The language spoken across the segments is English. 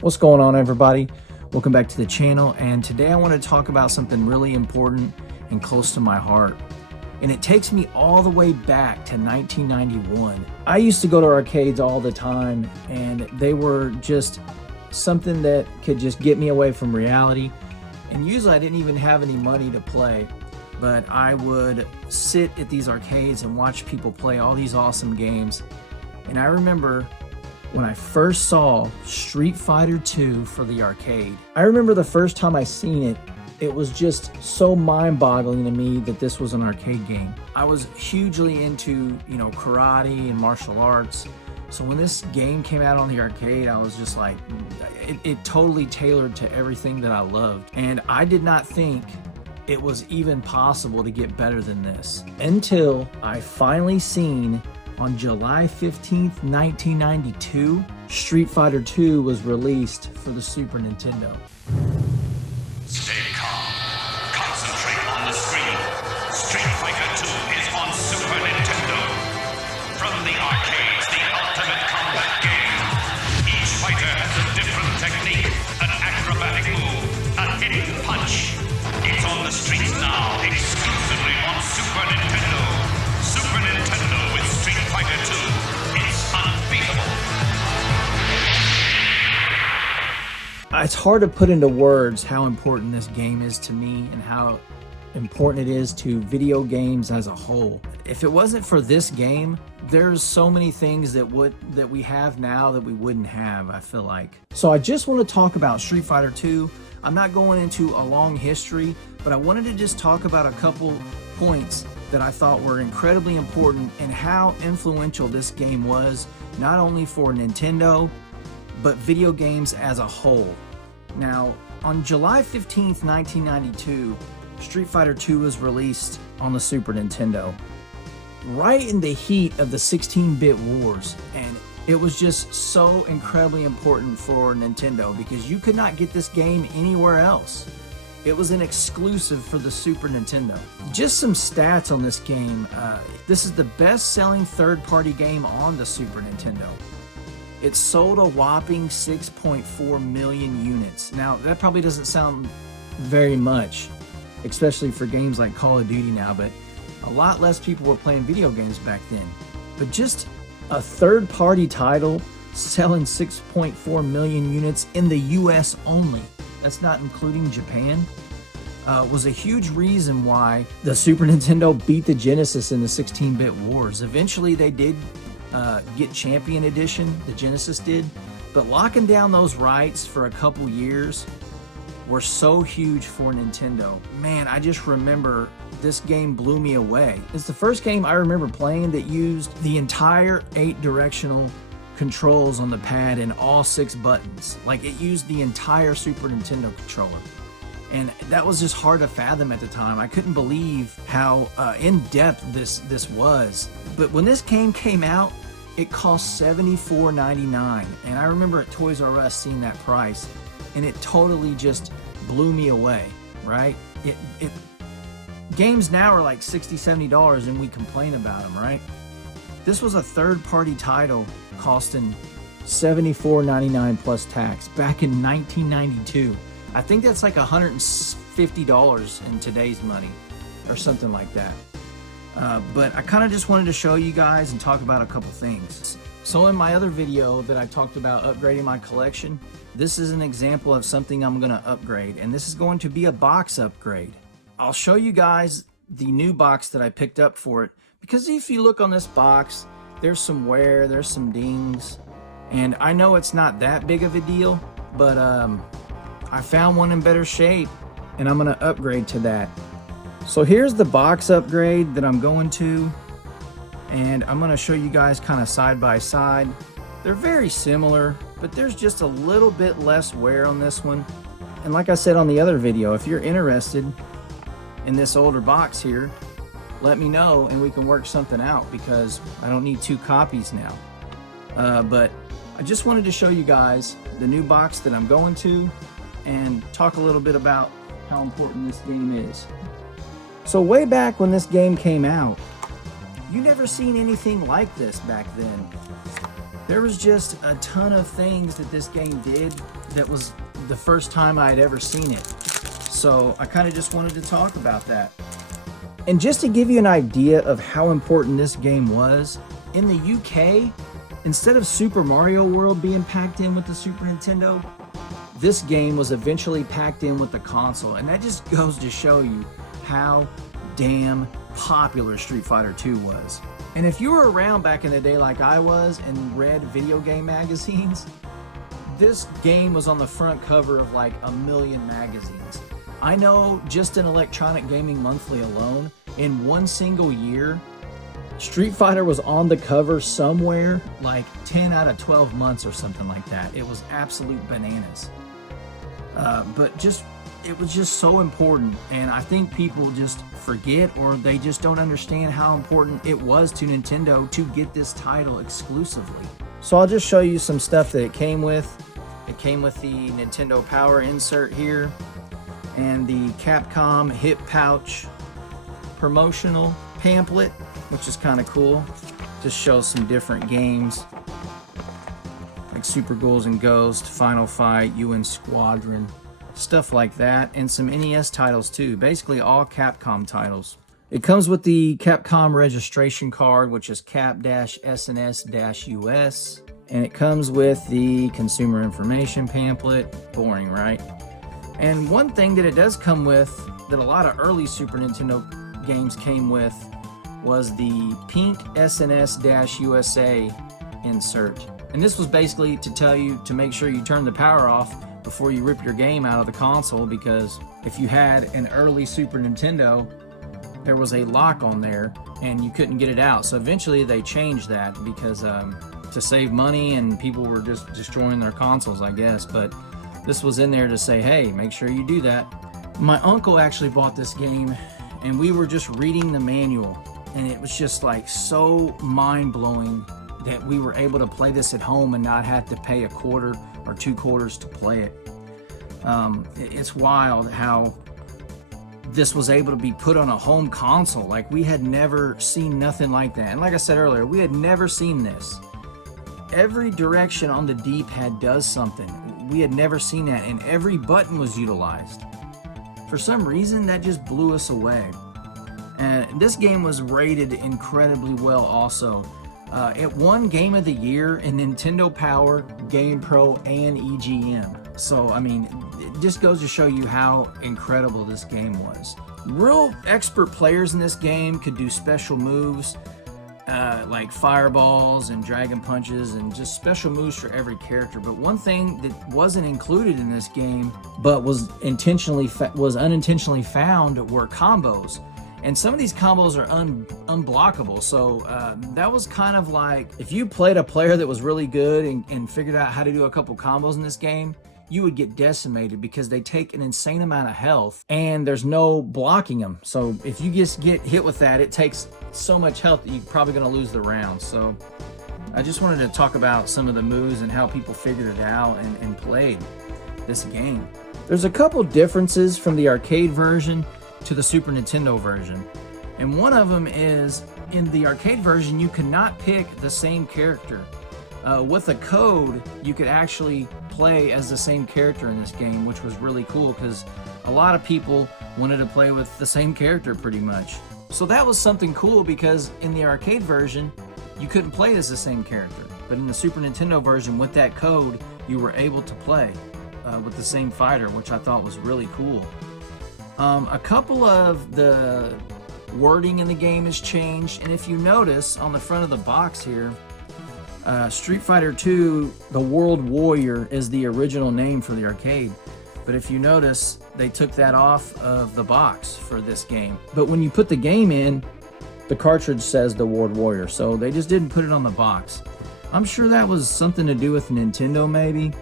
What's going on, everybody? Welcome back to the channel, and today I want to talk about something really important and close to my heart. And it takes me all the way back to 1991. I used to go to arcades all the time, and they were just something that could just get me away from reality. And usually I didn't even have any money to play, but I would sit at these arcades and watch people play all these awesome games. And I remember when I first saw Street Fighter 2 for the arcade. I remember the first time I seen it, it was just so mind-boggling to me that this was an arcade game. I was hugely into, karate and martial arts. So when this game came out on the arcade, I was just like, it totally tailored to everything that I loved. And I did not think it was even possible to get better than this until I finally seen on July 15th, 1992, Street Fighter 2 was released for the Super Nintendo. Stay calm. Concentrate on the screen. Street Fighter 2 is on Super Nintendo. From the arcades, the ultimate combat game. Each fighter has a different technique, an acrobatic move, a hidden punch. It's on the streets now, exclusively on Super Nintendo. Super Nintendo with Street Fighter 2. It's unbeatable. It's hard to put into words how important this game is to me and how important it is to video games as a whole. If it wasn't for this game, there's so many things that we have now that we wouldn't have, I feel like. So I just want to talk about Street Fighter 2. I'm not going into a long history, but I wanted to just talk about a couple points that I thought were incredibly important and how influential this game was, not only for Nintendo, but video games as a whole. Now, on July 15th, 1992, Street Fighter 2 was released on the Super Nintendo, right in the heat of the 16-bit wars, and it was just so incredibly important for Nintendo because you could not get this game anywhere else. It was an exclusive for the Super Nintendo. Just some stats on this game. This is the best-selling third-party game on the Super Nintendo. It sold a whopping 6.4 million units. Now, that probably doesn't sound very much, especially for games like Call of Duty now, but a lot less people were playing video games back then. But just a third-party title selling 6.4 million units in the US only, that's not including Japan, was a huge reason why the Super Nintendo beat the Genesis in the 16-bit wars. Eventually they did get Champion Edition, the Genesis did, but locking down those rights for a couple years were so huge for Nintendo. Man, I just remember this game blew me away. It's the first game I remember playing that used the entire 8-directional controls on the pad and all 6 buttons. Like, it used the entire Super Nintendo controller. And that was just hard to fathom at the time. I couldn't believe how in-depth this was. But when this game came out, it cost $74.99. And I remember at Toys R Us seeing that price, and it totally just blew me away, right? Games now are like $60, $70 and we complain about them, right? This was a third-party title costing $74.99 plus tax back in 1992. I think that's like $150 in today's money or something like that. But I kind of just wanted to show you guys and talk about a couple things. So in my other video that I talked about upgrading my collection, this is an example of something I'm going to upgrade, and this is going to be a box upgrade. I'll show you guys the new box that I picked up for it, because if you look on this box, there's some wear, there's some dings, and I know it's not that big of a deal, but I found one in better shape, and I'm going to upgrade to that. So here's the box upgrade that I'm going to, and I'm going to show you guys kind of side by side. They're very similar, but there's just a little bit less wear on this one. And like I said on the other video, if you're interested in this older box here, let me know and we can work something out, because I don't need 2 copies now. But I just wanted to show you guys the new box that I'm going to and talk a little bit about how important this game is. So way back when this game came out, you never seen anything like this back then. There was just a ton of things that this game did that was the first time I had ever seen it. So I kind of just wanted to talk about that. And just to give you an idea of how important this game was, in the UK, instead of Super Mario World being packed in with the Super Nintendo, this game was eventually packed in with the console. And that just goes to show you how damn popular Street Fighter 2 was. And if you were around back in the day like I was and read video game magazines, this game was on the front cover of like a million magazines. I know just in Electronic Gaming Monthly alone, in one single year, Street Fighter was on the cover somewhere like 10 out of 12 months or something like that. It was absolute bananas. But it was just so important, and I think people just forget, or they just don't understand how important it was to Nintendo to get this title exclusively. So I'll just show you some stuff that it came with. It came with the Nintendo Power insert here, and the Capcom hip pouch promotional pamphlet, which is kind of cool. Just shows some different games like Super Ghouls and Ghost, Final Fight, UN Squadron, stuff like that, and some NES titles too. Basically all Capcom titles. It comes with the Capcom registration card, which is cap-sns-us, and it comes with the consumer information pamphlet. Boring, right? And one thing that it does come with that a lot of early Super Nintendo games came with was the pink SNS-USA insert. And this was basically to tell you to make sure you turn the power off before you rip your game out of the console, because if you had an early Super Nintendo, there was a lock on there and you couldn't get it out. So eventually they changed that because to save money, and people were just destroying their consoles, I guess. But this was in there to say, hey, make sure you do that. My uncle actually bought this game, and we were just reading the manual, and it was just like so mind-blowing that we were able to play this at home and not have to pay $1 or $2 to play it. It's wild how this was able to be put on a home console. Like, we had never seen nothing like that. And like I said earlier, we had never seen this. Every direction on the D-pad does something. We had never seen that, and every button was utilized. For some reason, that just blew us away. And this game was rated incredibly well also. It won Game of the Year in Nintendo Power, GamePro, and EGM. So, I mean, it just goes to show you how incredible this game was. Real expert players in this game could do special moves like fireballs and dragon punches, and just special moves for every character. But one thing that wasn't included in this game, but was unintentionally found, were combos. And some of these combos are unblockable. So that was kind of like, if you played a player that was really good and figured out how to do a couple combos in this game, you would get decimated because they take an insane amount of health and there's no blocking them. So if you just get hit with that, it takes so much health that you're probably going to lose the round. So I just wanted to talk about some of the moves and how people figured it out and played this game. There's a couple differences from the arcade version to the Super Nintendo version. And one of them is, in the arcade version, you cannot pick the same character. With a code, you could actually play as the same character in this game, which was really cool because a lot of people wanted to play with the same character pretty much. So that was something cool, because in the arcade version, you couldn't play as the same character. But in the Super Nintendo version, with that code, you were able to play with the same fighter, which I thought was really cool. A couple of the wording in the game has changed, and if you notice on the front of the box here, Street Fighter 2, the World Warrior is the original name for the arcade. But if you notice, they took that off of the box for this game. But when you put the game in, the cartridge says the World Warrior, so they just didn't put it on the box. I'm sure that was something to do with Nintendo maybe.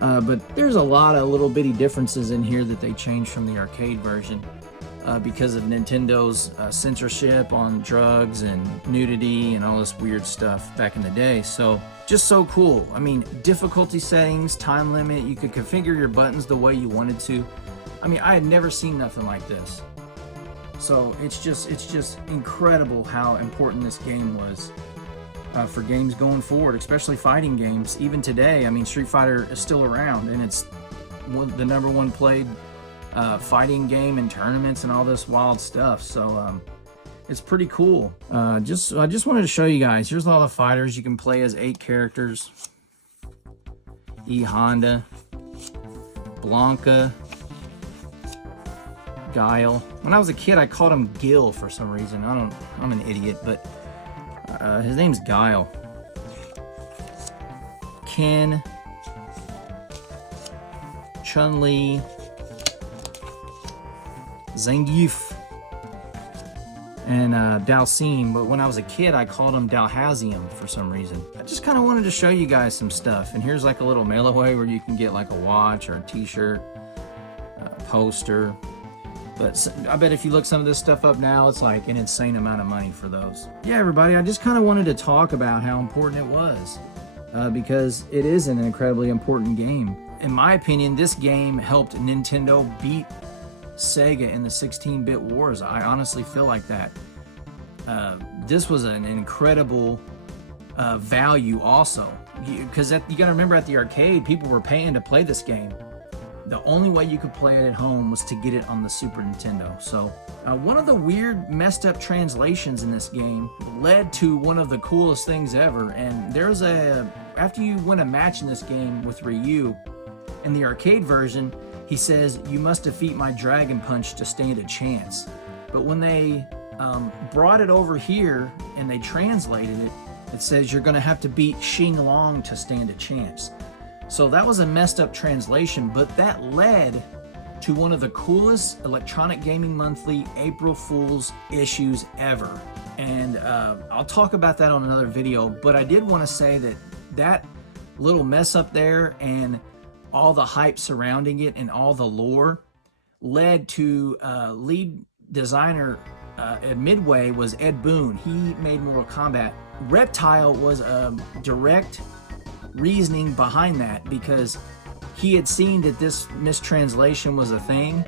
But there's a lot of little bitty differences in here that they changed from the arcade version because of Nintendo's censorship on drugs and nudity and all this weird stuff back in the day. So just so cool. I mean, difficulty settings, time limit, you could configure your buttons the way you wanted to. I mean, I had never seen nothing like this. So it's just incredible how important this game was. for games going forward, especially fighting games. Even today, I mean, Street Fighter is still around, and it's the #1 played fighting game in tournaments and all this wild stuff. So it's pretty cool. I just wanted to show you guys. Here's all the fighters. You can play as 8 characters. E Honda, Blanca, Guile. When I was a kid, I called him Gil for some reason. I'm an idiot, but his name's Guile. Ken, Chun-Li, Zangief, and Dalsim. But when I was a kid, I called him Dalhazium for some reason. I just kind of wanted to show you guys some stuff. And here's like a little mail away where you can get like a watch or a t-shirt, a poster. But I bet if you look some of this stuff up now, it's like an insane amount of money for those. Yeah, everybody, I just kind of wanted to talk about how important it was because it is an incredibly important game. In my opinion, this game helped Nintendo beat Sega in the 16-bit wars. I honestly feel like that. This was an incredible value also, because you got to remember, at the arcade, people were paying to play this game. The only way you could play it at home was to get it on the Super Nintendo. So one of the weird messed up translations in this game led to one of the coolest things ever. And there's after you win a match in this game with Ryu, in the arcade version, he says, "You must defeat my Dragon Punch to stand a chance." But when they brought it over here and they translated it, it says you're going to have to beat Xing Long to stand a chance. So that was a messed up translation, but that led to one of the coolest Electronic Gaming Monthly April Fool's issues ever. And I'll talk about that on another video, but I did want to say that little mess up there and all the hype surrounding it and all the lore led to lead designer at Midway was Ed Boon. He made Mortal Kombat. Reptile was a direct reasoning behind that, because he had seen that this mistranslation was a thing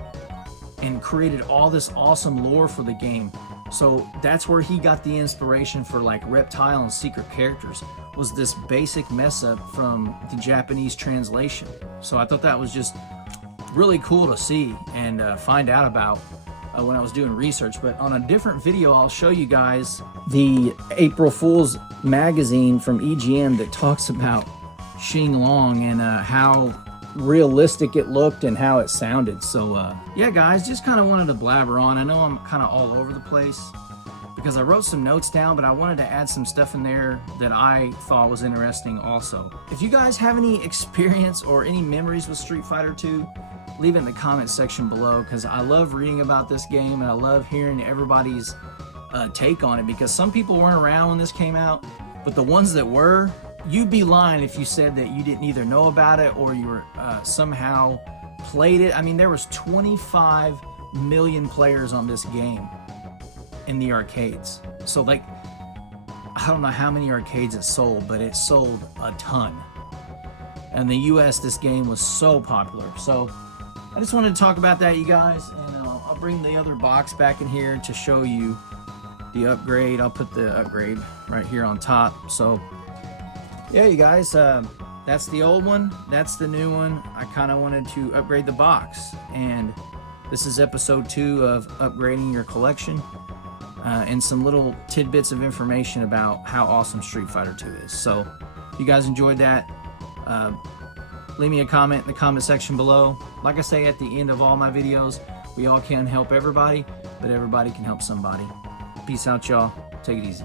and created all this awesome lore for the game. So that's where he got the inspiration for like Reptile and Secret Characters, was this basic mess up from the Japanese translation. So I thought that was just really cool to see and find out about when I was doing research. But on a different video, I'll show you guys the April Fool's magazine from EGM that talks about Xing Long and how realistic it looked and how it sounded. So yeah, guys, just kind of wanted to blabber on. I know I'm kind of all over the place because I wrote some notes down, but I wanted to add some stuff in there that I thought was interesting also. If you guys have any experience or any memories with Street Fighter 2, leave it in the comment section below, because I love reading about this game and I love hearing everybody's take on it, because some people weren't around when this came out, but the ones that were, you'd be lying if you said that you didn't either know about it or you were somehow played it. I mean, there was 25 million players on this game in the arcades. So like, I don't know how many arcades it sold, but it sold a ton. In the US, this game was so popular. So I just wanted to talk about that, you guys, and I'll bring the other box back in here to show you the upgrade. I'll put the upgrade right here on top. So yeah, you guys, that's the old one, that's the new one. I kind of wanted to upgrade the box, and this is episode 2 of upgrading your collection, and some little tidbits of information about how awesome Street Fighter 2 is. So if you guys enjoyed that, leave me a comment in the comment section below. Like I say at the end of all my videos, we all can't help everybody, but everybody can help somebody. Peace out, y'all. Take it easy.